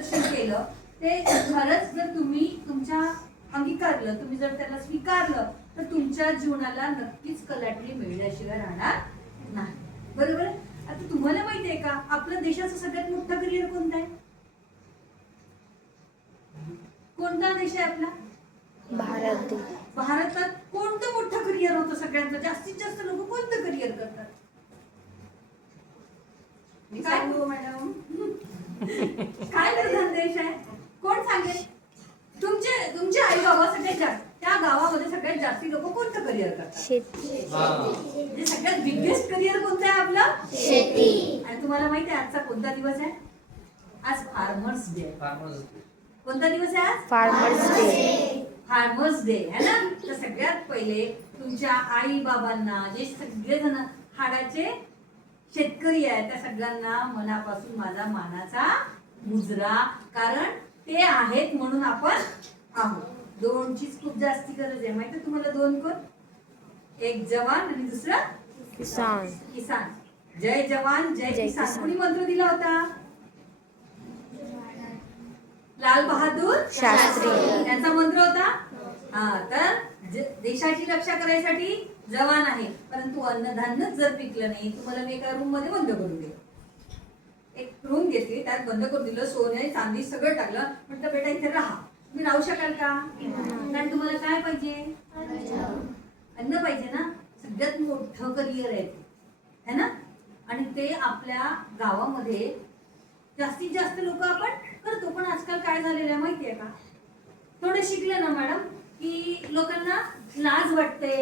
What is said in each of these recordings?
केलं ते खरंच जर तुम्ही तुमच्या अंगीकारलं, तुम्ही जर त्याला स्वीकारलं तर तुमच्या जीवनाला नक्कीच कलाटणी मिळण्याशिवाय राहणार नाही. बरोबर. आता तुम्हाला माहिती आहे का आपल्या देशाचं सगळ्यात मोठं करिअर कोणतं आहे? कोणता देश आहे आपला? भारत. भारतात कोणतं मोठं करिअर होतं सगळ्यांचं? जास्तीत जास्त लोक कोणतं करिअर करतात? मी सांगू मॅडम? काय प्रधान देश आहे? कोण सांगेल? तुमचे आई बाबा सगळ्यात जास्त त्या गावामध्ये सगळ्यात जास्ती लोक कोणतं करिअर करतात? शेती. म्हणजे सगळ्यात बिगेस्ट करिअर कोणतं आहे आपलं? शेती. आणि तुम्हाला माहिती आहे आजचा कोणता दिवस आहे? आज फार्मर्स डे. कोणता दिवस आहे आज? Farmers day. फार्मर्स डे है ना. तर सगळ्यात पहिले तुमच्या आई बाबांना, जे सगळेजण हाडाचे शेतकरी आहेत, त्या सगळ्यांना मनापासून माझा मानाचा मुजरा. कारण ते आहेत म्हणून आपण आहोत. दोनचीच खूप जास्ती गरज आहे. माहिती तुम्हाला दोन कोण? एक जवान आणि दुसरा किसान. किसान. जय जवान जय किसान. कोणी मंत्र दिला होता? लाल बहादूर शास्त्री. त्यांचा मंत्र होता. तर देशाची रक्षा करायसाठी जवान आहे, परंतु अन्नधान्य जर पिकलं नाही, तुम्हाला मी एका रूम मध्ये बंद करून दिलं. एक रूम घेतली, त्यात बंद करून दिलं, सोने चांदी सगळं टाकलं, म्हटलं बेटा इथे राहा. तुम्ही राहू शकाल का? कारण तुम्हाला काय पाहिजे? अन्न पाहिजे ना. सगळ्यात मोठं करिअर आहे ते, है ना. आणि ते आपल्या गावामध्ये जास्तीत जास्त लोक आपण करतो. पण आजकाल काय झालेलं आहे माहितीये का? थोडं शिकले ना मॅडम की लोकांना लाज वाटते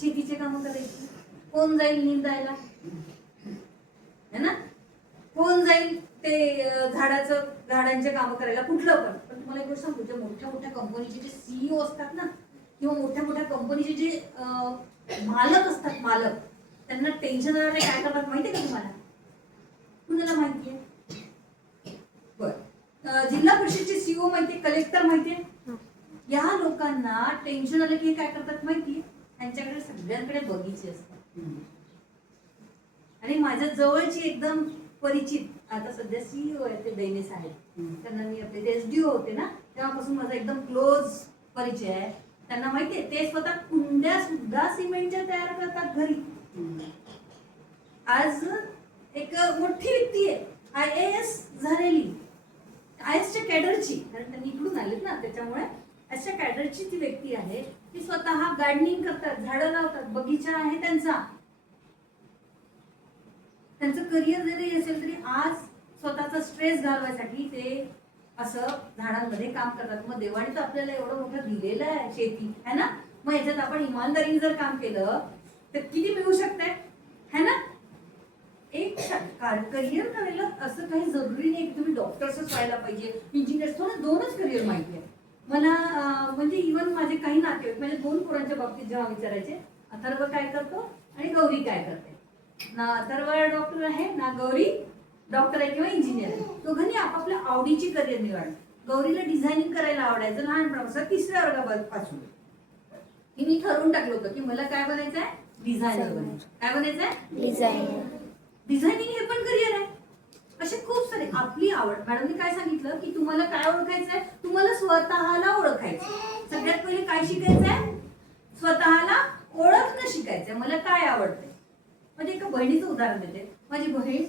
शेतीचे काम करायची. कोण जाईल निंदायला, है ना? कोण जाईल ते झाडांचे काम करायला? कुठलं पण तुम्हाला एक गोष्ट सांगतो, जे मोठ्या मोठ्या कंपनीचे जे सीईओ असतात ना, किंवा मोठ्या मोठ्या कंपनीचे जे मालक असतात, मालक, त्यांना टेन्शन आलं काय करतात माहितीये का तुम्हाला? कुणाला माहितीये? बर. जिल्हा परिषदचे सीईओ माहितीये, कलेक्टर माहितीये. या लोकांना टेन्शन आलं की काय करतात माहितीये? त्यांच्याकडे सगळ्यांकडे बगीचे असतात. आणि माझ्या जवळची एकदम परिचित, आता सध्या सीईओ आहे ते दैने साहेब, त्यांना मी आपले एसडीओ होते ना तेव्हापासून माझा एकदम क्लोज परिचय आहे. त्यांना माहितीये ते स्वतः कुंड्या सुद्धा सिमेंटच्या तयार करतात घरी. आज एक मोठी व्यक्ती आहे, IAS झालेली, IASच्या कॅडरची, कारण त्यांनी इकडून आलेत ना, त्याच्यामुळे IASच्या कॅडरची ती व्यक्ती आहे. ती स्वतः गार्डनिंग करतात, झाडं लावतात, बगीचा आहे त्यांचा. त्यांचं करिअर जरी असेल तरी आज स्वतःचा स्ट्रेस घालवायसाठी ते असं झाडांमध्ये काम करतात. मग देवाने तर आपल्याला एवढं मोठं दिलेलं आहे शेती, है ना. मग याच्यात आपण इमानदारीने जर काम केलं तर किती मिळू शकतंय, है ना. एक करिअर करायला असं काही जरुरी नाही की तुम्ही डॉक्टर्सच व्हायला पाहिजे, इंजिनियर. थोडं दोनच करिअर माहिती आहे मला. म्हणजे इव्हन माझे काही नातेवाईक, म्हणजे 2 पोरांच्या बाबतीत जेव्हा विचारायचे, अथर्व काय करतो आणि गौरी काय करते, ना अथर्व डॉक्टर आहे ना गौरी डॉक्टर आहे किंवा इंजिनियर आहे. दोघांनी आपापल्या आवडीची करिअर निवडली. गौरीला डिझायनिंग करायला आवडायचं लहानपणापासून, 3ऱ्या वर्गापासून. की मी ठरवून टाकलं होतं की मला काय बनायचं आहे? डिझायनर बनायचं. काय बनायचं आहे? डिझायनर. डिझायनिंग हे पण करिअर आहे. असे खूप सारे. आपली आवड, मॅडमने काय सांगितलं की तुम्हाला काय ओळखायचं आहे? तुम्हाला स्वतःला ओळखायचं. सगळ्यात पहिले काय शिकायचं आहे? स्वतःला ओळखणं शिकायचंय. मला काय आवडतंय. म्हणजे एका बहिणीचं उदाहरण देते. माझी बहीण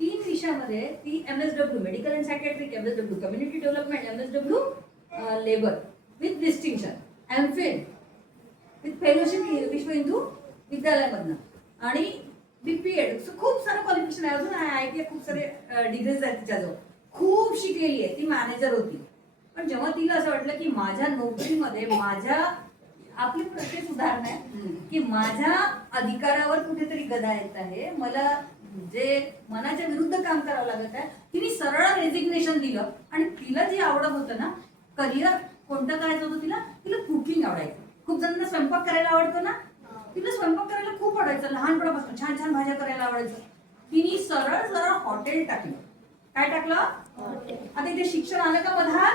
3 विषयामध्ये ती MSW medical and psychiatric, MSW community development, MSW labour with distinction, MPhil with fellowship विश्व हिंदू विद्यालयामधनं, आणि BPEd. खूप सारं क्वालिफिकेशन आहे. अजून IIT खूप सारे डिग्रीज आहेत तिच्याजवळ. खूप शिकलेली आहे ती, मॅनेजर होती. पण जेव्हा तिला असं वाटलं की माझ्या नोकरीमध्ये आपली प्रत्येक उदाहरण आहे की माझ्या अधिकारावर कुठेतरी गदा येत आहे, मला जे मनाच्या विरुद्ध काम करावं लागत आहे, तिने सरळ रेजिग्नेशन दिलं. आणि तिला जे आवडत होतं ना करिअर, कोणतं करायचं होतं तिला? तिला कुकिंग आवडायचं. खूप जणांना स्वयंपाक करायला आवडतो ना, तिला स्वयंपाक करायला खूप आवडायचं. लहानपणापासून छान छान भाज्या करायला आवडायचं. तिने सरळ हॉटेल टाकलं. काय टाकलं? आता इथे शिक्षण आलं का मधात?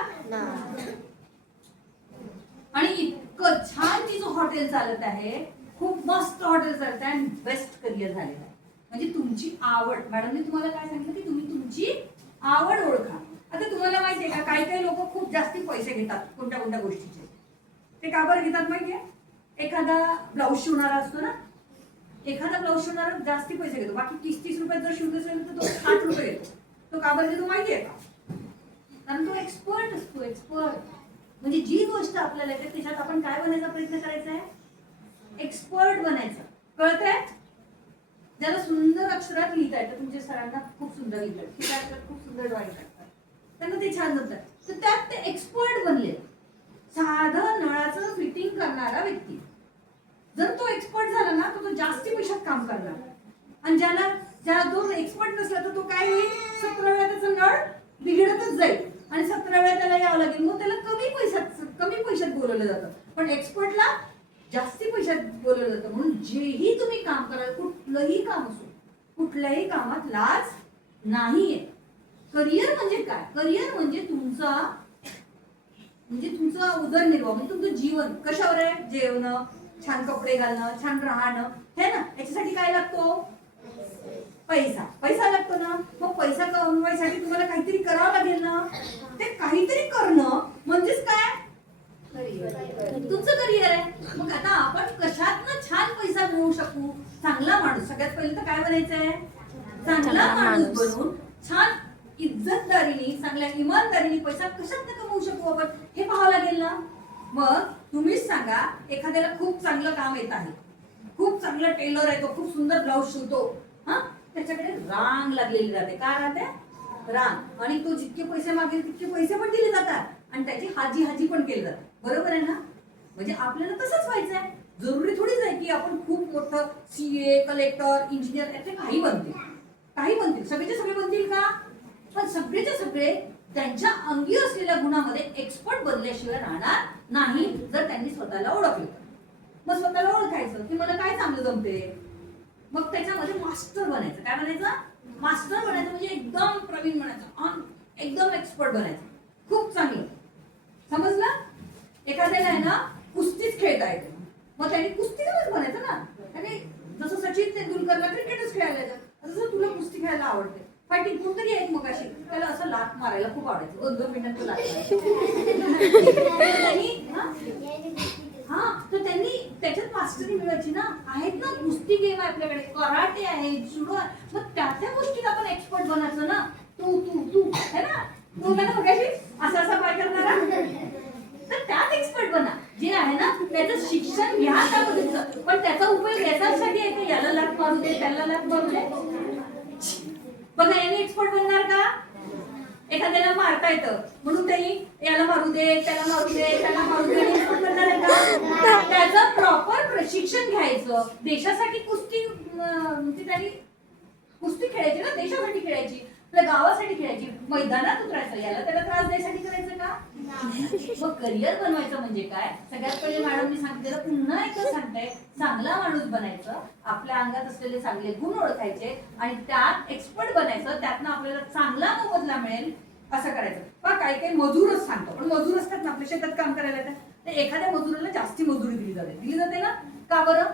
आणि इतकं छान तिचं हॉटेल चालत आहे, खूप मस्त हॉटेल चालत आहे, आणि बेस्ट करिअर झालेलं आहे. म्हणजे तुमची आवड, मॅडमने तुम्हाला काय सांगितलं की तुम्ही तुमची आवड ओळखा. आता तुम्हाला खूप जास्ती पैसे घेतात कोणत्या कोणत्या गोष्टीचे. ते का बरं घेतात माहितीये? एखादा ब्लाऊज शिवणारा असतो ना, एखादा ब्लाऊज शिवणारा जास्ती पैसे घेतो. बाकी 30-30 रुपयात जर शिवत असेल तर तो 8 रुपये घेतो. तो का बरं घेतो माहितीये का? कारण तो एक्सपर्ट असतो. एक्सपर्ट म्हणजे जी गोष्ट आपल्याला येते त्याच्यात आपण काय बनायचा प्रयत्न करायचा आहे? एक्सपर्ट बनायचं. कळतंय? ज्याला सुंदर अक्षरात लिहिता येतं, तुमच्या सरांना खूप सुंदर लिहितात, ते काय करतात, खूप सुंदर ड्रॉइंग करतात, त्यांना ते छान जमतात, तर त्यात ते एक्सपर्ट बनले. साधं नळाचं फिटिंग करणारा व्यक्ती जर तो एक्सपर्ट झाला ना तर तो जास्ती पैशात काम करणार. आणि ज्या दोन एक्सपर्ट नसला तर तो काय होईल? 17 वेळा त्याचा नळ बिघडतच जाईल आणि 17 वेळा त्याला यावं लागेल. मग त्याला कमी पैशात बोलवलं जातं. पण एक्सपर्टला जास्ती पैशात बोलवलं जातं. म्हणून जेही तुम्ही काम कराल, कुठलंही काम असो, कुठल्याही कामात लाज नाहीये. करिअर म्हणजे काय? करिअर म्हणजे तुमचा उदरनिर्वाह, म्हणजे तुमचं जीवन कशावर आहे? जेवणं, छान कपडे घालणं, छान राहणं, हे ना. याच्यासाठी काय लागतो? पैसा लागतो ना. मग पैसा कमवायसाठी तुम्हाला काहीतरी करावं लागेल ना. ते काहीतरी करणं म्हणजेच काय? तुमचं करिअर आहे. मग आता आपण कशातनं छान पैसा मिळवू शकू? चांगला माणूस. सगळ्यात पहिलं तर काय बनायचंय? चांगला माणूस बनून छान इज्जतदारीने, चांगल्या इमानदारीने पैसा कशातनं कमवू शकू आपण हे पाहावं लागेल ना. मग तुम्हीच सांगा, एखाद्याला खूप चांगलं काम येत आहे, खूप चांगला टेलर आहे, तो खूप सुंदर ब्लाऊज शिवतो, हा, त्याच्याकडे रांग लागलेली राहते. काय राहते? रांग. आणि तो जितके पैसे मागेल तितके पैसे पण दिले जातात आणि त्याची हाजी पण केली जाते. बरोबर आहे ना? म्हणजे आपल्याला तसंच व्हायचं आहे. जरुरी थोडीच आहे की आपण खूप मोठं CA, कलेक्टर, इंजिनियर याचे काही बनतील. सगळेचे सगळे बनतील का? पण सगळेचे सगळे त्यांच्या अंगी असलेल्या गुणामध्ये एक्सपर्ट बनल्याशिवाय राहणार नाही जर त्यांनी स्वतःला ओळखलं. मग स्वतःला ओळखायचं की मला काय चांगलं जमते, मग त्याच्यामध्ये मास्टर बनायचं. काय बनायचं? मास्टर बनायचं म्हणजे एकदम प्रवीण बनायचं, एकदम एक्सपर्ट बनायचं, खूप चांगलं. समजलं? एखाद्याला आहे ना कुस्तीच खेळता येते, मग त्यांनी कुस्तीच बनायचं ना. आणि जसं सचिन तेंडुलकरला क्रिकेटच खेळायला येतं, तसं तुला कुस्ती खेळायला आवडते. फायटिंग कोणतरी एक मग अशी त्याला असं लात मारायला खूप आवडायचं. 2-2 मिनिटात लात तर त्यांनी त्याच्यात मास्टरी मिळवायची ना. आहेत ना कुस्ती गेम आहे आपल्याकडे, कराटे आहे, जुडो आहे. मग त्या गोष्टीत आपण एक्सपर्ट बनायचं ना. तू है ना, तो ना बघायची असं पाय करणारा, तर त्यात एक्सपर्ट बना. जे आहे ना त्याचं शिक्षण घ्या त्या पद्धतीचं, पण त्याचा उपयोग याच्यासाठी आहे की याला लात मारू दे, त्याला लात मारू दे. बघा, याने एक्सपर्ट बनणार का? एखाद्याला मारता येतं म्हणून त्यांनी याला मारू दे, त्याला मारू दे, त्याला मारू दे, एक्सपर्ट बनणार आहे का? त्याचं प्रॉपर प्रशिक्षण घ्यायचं. देशासाठी कुस्ती म्हणजे त्यांनी कुस्ती खेळायची ना, देशासाठी खेळायची, आपल्या गावासाठी खेळायची, मैदानात उतरायचं. याला त्याला त्रास द्यायसाठी करायचं का? मग करिअर बनवायचं म्हणजे काय? सगळ्यात पहिले मॅडमनी सांगितलेलं पुन्हा एकदा सांगताय, चांगला माणूस बनायचं, आपल्या अंगात असलेले चांगले गुण ओळखायचे आणि त्यात एक्सपर्ट बनायचं. त्यातनं आपल्याला चांगला मोबदला मिळेल असं करायचं. पण काही मजूरच सांगतो, पण मजूर असतात ना आपल्या शेतात काम करायला येतात, तर एखाद्या मजुराला जास्ती मजुरी दिली जाते ना. का बरं?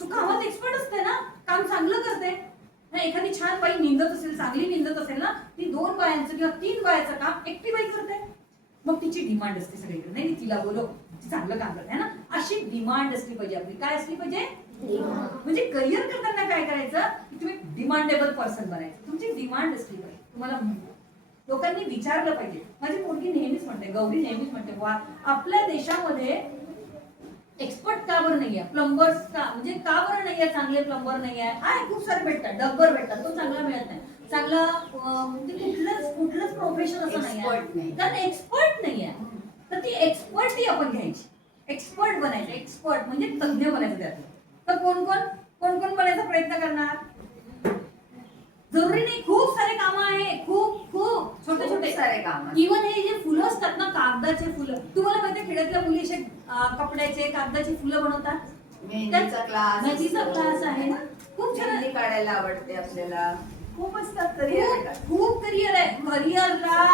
तू कामात एक्सपर्ट असते ना, काम चांगलं करते. एखादी छान बाई निंदत असेल, चांगली निंदत असेल ना, ती 2 बायांचं किंवा 3 बायाचं काम एकटी बाई करते. मग तिची डिमांड असते सगळीकडे, नाही तिला बोलो, ती चांगलं काम करते ना. अशी डिमांड असली पाहिजे आपली. काय असली पाहिजे? म्हणजे करिअर करताना काय करायचं की तुम्ही डिमांडेबल पर्सन बनायचं. तुमची डिमांड असली पाहिजे. तुम्हाला लोकांनी विचारलं पाहिजे. माझी मुलगी नेहमीच म्हणते, गौरी नेहमीच म्हणते, वा आपल्या देशामध्ये एक्सपर्ट का बरं नाहीये? प्लंबर्स का म्हणजे का बरं नाहीये? चांगले प्लंबर नाहीये. आहे, खूप सारे भेटतात, डब्बर भेटतात, तो चांगला मिळत नाही. चांगला म्हणजे कुठलंच प्रोफेशन असं नाहीये, कारण एक्सपर्ट नाहीये. तर ती एक्सपर्टी आपण घ्यायची, एक्सपर्ट बनायचं. एक्सपर्ट म्हणजे तज्ञ बनायचं त्यात. तर कोण बनायचा प्रयत्न करणार? जरुरी नाही, खूप सारे कामं आहे, खूप छोटे सारे काम. इव्हन हे जे फुलं असतात ना, कागदाचे फुलं, तुम्हाला माहिती खेड्यातल्या मुली असे कपड्याचे कागदाची फुलं बनवतात. मेहंदीचा क्लास आहे ना, खूप छान काढायला आवडते आपल्याला. खूप असतात करिअर, खूप करिअर आहे. करिअरला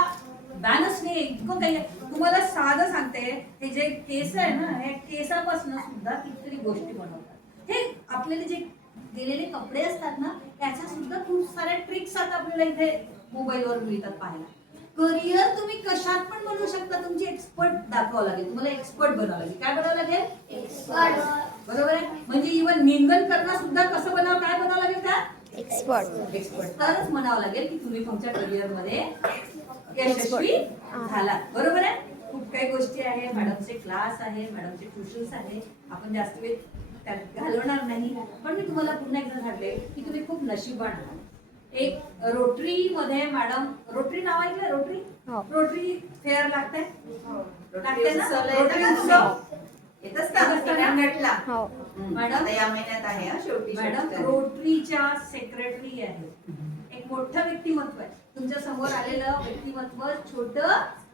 बॅनच नाही, इतकं काही. तुम्हाला साधं सांगते, हे जे केस आहे ना, हे केसापासून सुद्धा कितीतरी गोष्टी बनवतात. हे आपल्याला जे दिलेले कपडे असतात ना, त्याच्या सुद्धा खूप साऱ्या ट्रिक्स आता आपल्याला इथे मोबाईलवर मिळतात पाहायला. करिअर तुम्ही कशात पण बनवू शकता. तुमची एक्सपर्ट दाखवावं लागेल. तुम्हाला एक्सपर्ट बनावं लागेल. काय बनावं लागेल? बरोबर आहे. म्हणजे इव्हन निंदन करणं सुद्धा कसं बनावं, काय बनावं लागेल का? एक्सपर्ट. तरच म्हणावं लागेल की तुम्ही तुमच्या करिअर मध्ये यशस्वी झाला. बरोबर आहे. खूप काही गोष्टी आहे. मॅडमचे क्लास आहे, मॅडमचे ट्युशन्स आहे. आपण जास्त वेळ त्यात घालवणार नाही. पण मी तुम्हाला पुन्हा एकदा सांगते की तुम्ही खूप नशीबवान आहात. एक रोटरी मध्ये मॅडम, रोटरी नाव ऐकलं? रोटरी हो. रोटरी फेअर लागतंय. लागतंय ना? उत्सव रोटरी येतं उत्सव का? येतच ना येतच ना? कॅलेंडरला. हो. मॅडम आता या महिन्यात आहे हा शेवटी. मॅडम रोटरीच्या सेक्रेटरी आहे. एक मोठं व्यक्तिमत्व आहे. तुमच्या समोर आलेलं व्यक्तिमत्व छोटं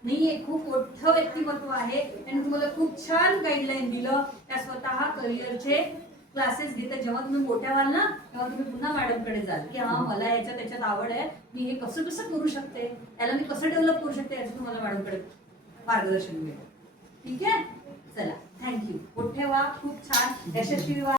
नाहीये, खूप मोठं व्यक्तिमत्व आहे. त्यांनी तुम्हाला खूप छान गाईडलाईन दिलं. त्या स्वतः करिअरचे क्लासेस घेतात. जेव्हा तुम्ही मोठ्या व्हाल ना तेव्हा तुम्ही पुन्हा मॅडमकडे जाल की हा मला याच्यात त्याच्यात आवड आहे, मी हे कसं कसं करू शकते, त्याला मी कसं डेव्हलप करू शकते, याचं तुम्हाला मॅडमकडे मार्गदर्शन मिळेल. ठीक आहे. चला, थँक्यू. मोठे व्हा, खूप छान यशस्वी व्हा.